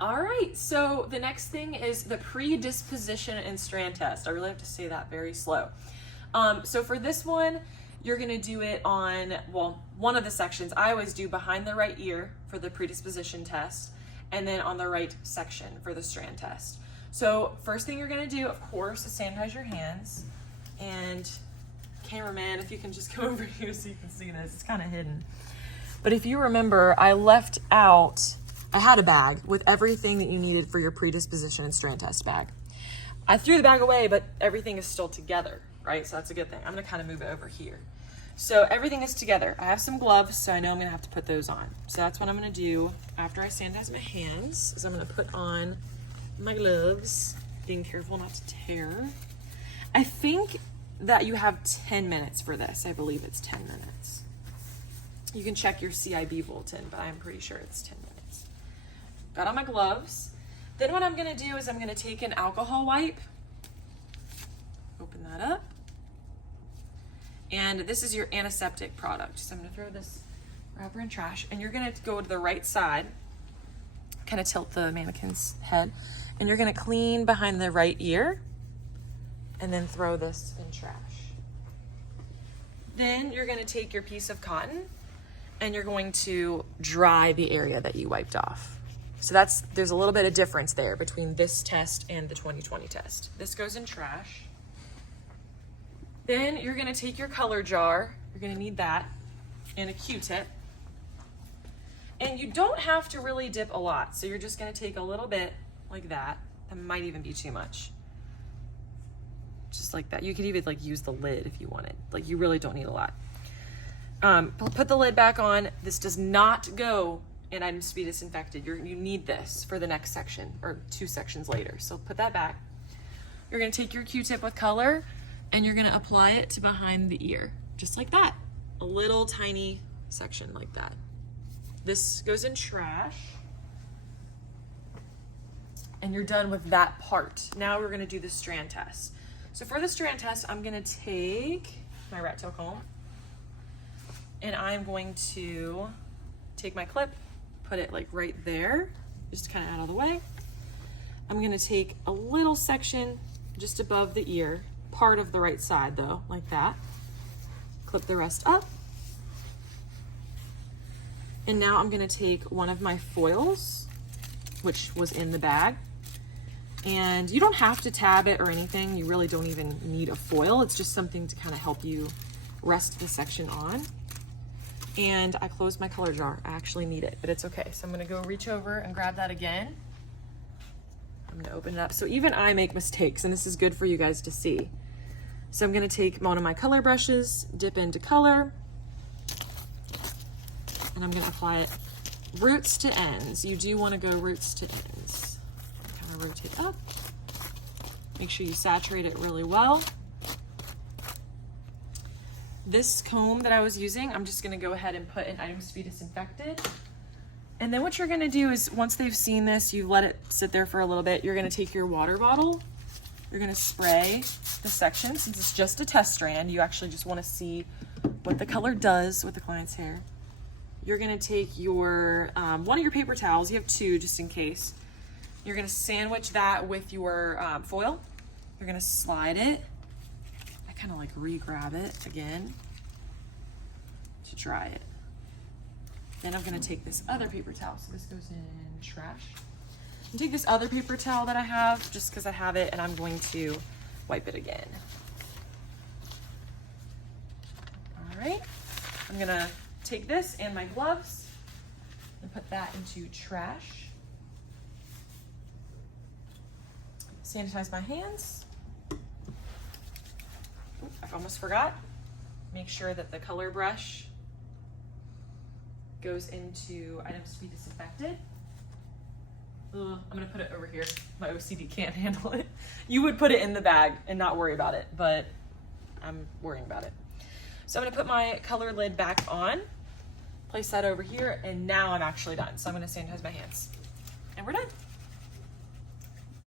All right, so the next thing is the predisposition and strand test. I really have to say that very slow. So for this one, you're gonna do it on, well, one of the sections. I always do behind the right ear for the predisposition test, and then on the right section for the strand test. So first thing you're gonna do, of course, is sanitize your hands. And cameraman, if you can just come over here so you can see this, it's kind of hidden. But if you remember, I had a bag with everything that you needed for your predisposition and strand test bag. I threw the bag away, but everything is still together, right? So that's a good thing. I'm gonna kind of move it over here. So everything is together. I have some gloves, so I know I'm gonna have to put those on. So that's what I'm gonna do after I sanitize my hands, is I'm gonna put on my gloves, being careful not to tear. I think that you have 10 minutes for this. I believe it's 10 minutes. You can check your CIB bulletin, but I'm pretty sure it's 10 minutes. Got on my gloves. Then what I'm gonna do is I'm gonna take an alcohol wipe, open that up, and this is your antiseptic product. So I'm gonna throw this wrapper in trash, and you're gonna go to the right side, kind of tilt the mannequin's head, and you're gonna clean behind the right ear, and then throw this in trash. Then you're gonna take your piece of cotton, and you're going to dry the area that you wiped off. So there's a little bit of difference there between this test and the 2020 test. This goes in trash. Then you're gonna take your color jar, you're gonna need that, and a Q-tip. And you don't have to really dip a lot, so you're just gonna take a little bit like that. That might even be too much. Just like that. You could even like use the lid if you wanted. Like, you really don't need a lot. Put the lid back on. This does not go in items to be disinfected. You need this for the next section, or 2 sections later. So put that back. You're gonna take your Q-tip with color, and you're gonna apply it to behind the ear, just like that. A little tiny section like that. This goes in trash. And you're done with that part. Now we're gonna do the strand test. So for the strand test, I'm gonna take my rat tail comb, and I'm going to take my clip, put it like right there, just kind of out of the way. I'm gonna take a little section just above the ear, part of the right side though, like that. Clip the rest up. And now I'm gonna take one of my foils, which was in the bag. And you don't have to tab it or anything. You really don't even need a foil. It's just something to kind of help you rest the section on. And I closed my color jar. I actually need it, but it's okay. So I'm gonna go reach over and grab that again. I'm gonna open it up. So even I make mistakes, and this is good for you guys to see. So I'm gonna take one of my color brushes, dip into color, and I'm gonna apply it roots to ends. You do wanna go roots to ends. Kind of rotate up. Make sure you saturate it really well. This comb that I was using, I'm just gonna go ahead and put in items to be disinfected. And then what you're gonna do is, once they've seen this, you let it sit there for a little bit, you're gonna take your water bottle, you're gonna spray the section. Since it's just a test strand, you actually just wanna see what the color does with the client's hair. You're gonna take your, one of your paper towels, you have 2 just in case. You're gonna sandwich that with your foil. You're gonna slide it. Kind of like re-grab it again to dry it. Then I'm gonna take this other paper towel. So this goes in trash. And take this other paper towel that I have, just because I have it, and I'm going to wipe it again. All right, I'm gonna take this and my gloves and put that into trash. Sanitize my hands. I almost forgot. Make sure that the color brush goes into items to be disinfected. I'm gonna put it over here. My OCD can't handle it. You would put it in the bag and not worry about it, but I'm worrying about it. So I'm gonna put my color lid back on, place that over here, and now I'm actually done. So I'm gonna sanitize my hands, and we're done.